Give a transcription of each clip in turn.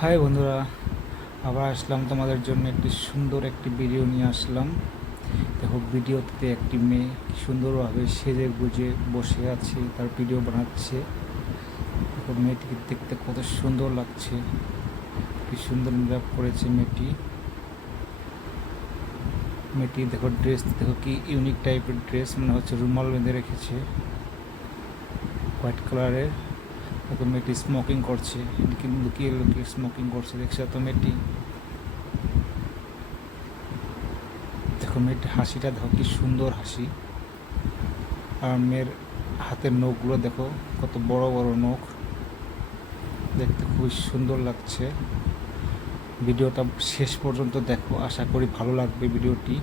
High বন্ধুরা, আবার আসলাম তোমাদের জন্য সুন্দর একটি ভিডিও নিয়ে আসলাম। দেখো, ভিডিওতে একটি মেয়ে কি সুন্দরভাবে সেজে গুজে বসে আছে, তার ভিডিও বানাচ্ছে। দেখো, মেয়েটিকে দেখতে কত সুন্দর লাগছে, কি সুন্দর মেকআপ করেছে মেয়েটি। দেখো, ড্রেস দেখো, কি ইউনিক টাইপের ড্রেস, মনে হচ্ছে রুমাল বেঁধে রেখেছে হোয়াইট কালারের। দেখো, মেয়েটি স্মোকিং করছে, কিন্তু লুকিয়ে লুকিয়ে স্মোকিং করছে, দেখছো তো মেয়েটি। দেখো, মেয়েটির হাসিটা দেখো, কি সুন্দর হাসি। আর মেয়ের হাতের নখগুলো দেখো, কত বড় বড় নখ, দেখতে খুবই সুন্দর লাগছে। ভিডিওটা শেষ পর্যন্ত দেখো, আশা করি ভালো লাগবে ভিডিওটি।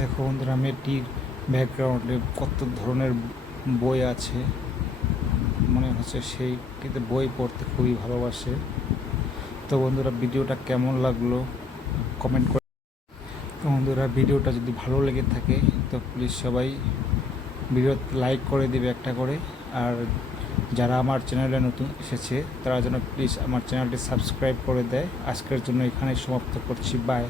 দেখো বন্ধুরা, মেয়েটির ব্যাকগ্রাউন্ডে কত ধরনের বই আছে, মনে হচ্ছে সেই কিন্তু বই পড়তে খুবই ভালোবাসে। তো বন্ধুরা, ভিডিওটা কেমন লাগলো কমেন্ট করে। তো বন্ধুরা, ভিডিওটা যদি ভালো লেগে থাকে তো প্লিজ সবাই ভিডিওতে লাইক করে দিবে একটা করে। আর যারা আমার চ্যানেলে নতুন এসেছে তারা যেন প্লিজ আমার চ্যানেলটি সাবস্ক্রাইব করে দেয়। আজকের জন্য এখানেই সমাপ্ত করছি, বাই।